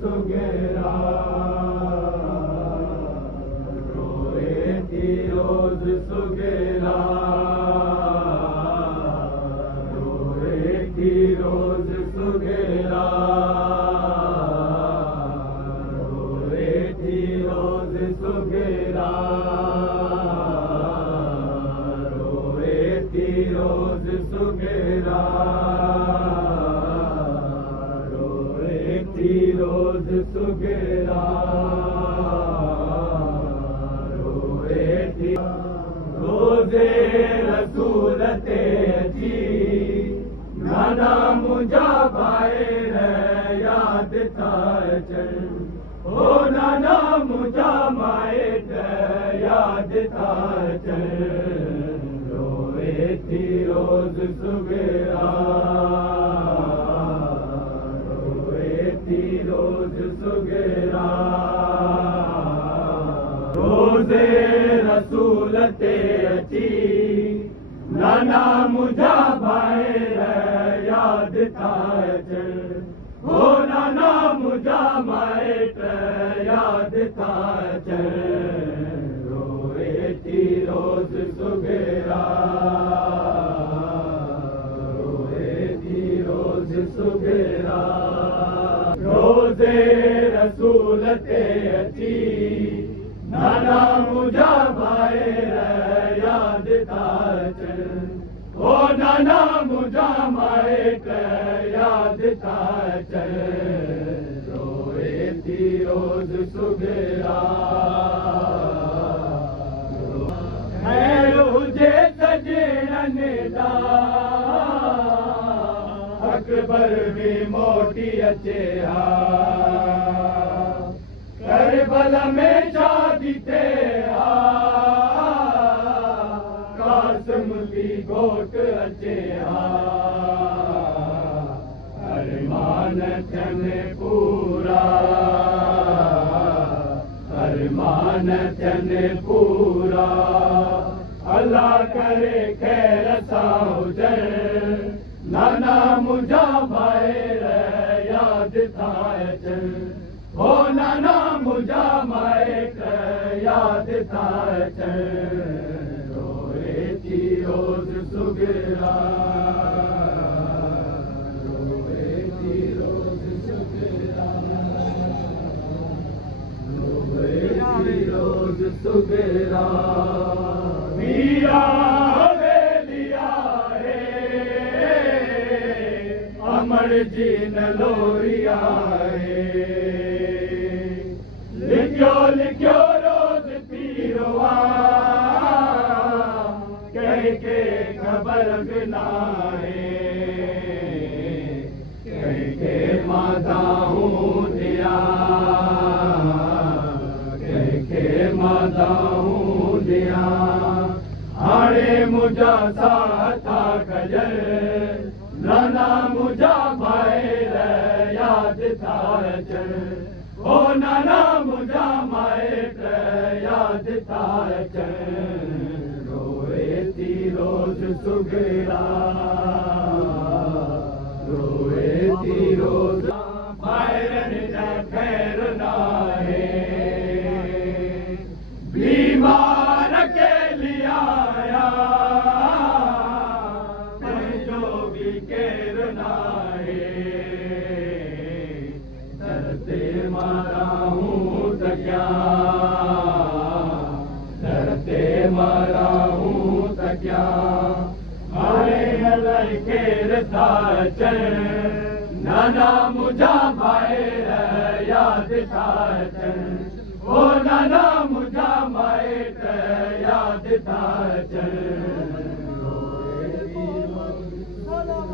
सुगेरा रोए थी रोज सुगेरा रोए थी रोज सुगेरा रोए थी रोज सुगेरा रोए थी रोज सुगेरा रोज सुगेरा रोए थी रोज़े रसूल ते अची नाना मुंहिंजा ॿाहिर याद था अचनि ओ नाना मुंहिंजा माइट याद था अचनि रोए थी रोज़ सुगेरा रोज सुगेरा रोज़े रसूल ते अची नाना मुंहिंजा ॿाहिर याद था अचनि ओ नाना मुंहिंजा माइट याद था अचनि रोए थी रोज़ सुगेरा रोए थी रोज़ सुगेरा रोज़े रसूल ते अची नाना मुंहिंजा ॿाहिर याद था अचनि ओ नाना मुंहिंजा माइट याद था अचनि रोए थी रोज़ सुगेरा खैर हुजे सजणनि ॾांहुं अकबर भी मोटी अचे हा करबल में शादी थे हा कासिम भी घोट अचे हा अरमान थियनि पूरा अरमान थियनि पूरा अल्लाह करे खैर सां हुजनि नाना मुंहिंजा ॿाहिर याद था अचनि ओ नाना मुंहिंजा माइट याद था अचनि रोए थी रोज़ सुगेरा रोए थी रोज़ सुगेरा रोए थी रोज़ सुगेरा मीरा अमर जी न लोरिया लिखियो लिखियो रोज पीरवा कंहिंखे ख़बर बि न आहे कंहिंखे मादाहूं ॾियां कंहिंखे मादाहूं ॾियां हाणे मुंहिंजा साथ कजनि नाना मुंहिंजा ॿाहिर याद था अचनि ओ नाना मुंहिंजा माइट याद था अचनि रोए थी रोज़ सुगेरा रोए थी रोज़ ॿाहिरनि जा खैर नाहे बीमार के लिया केर नाहे दरते माराहूं त क्या दरते माराहूं त क्या हाणे अलाए केर था अचनि नाना मुंहिंजा ॿाहिर याद था अचनि ओ नाना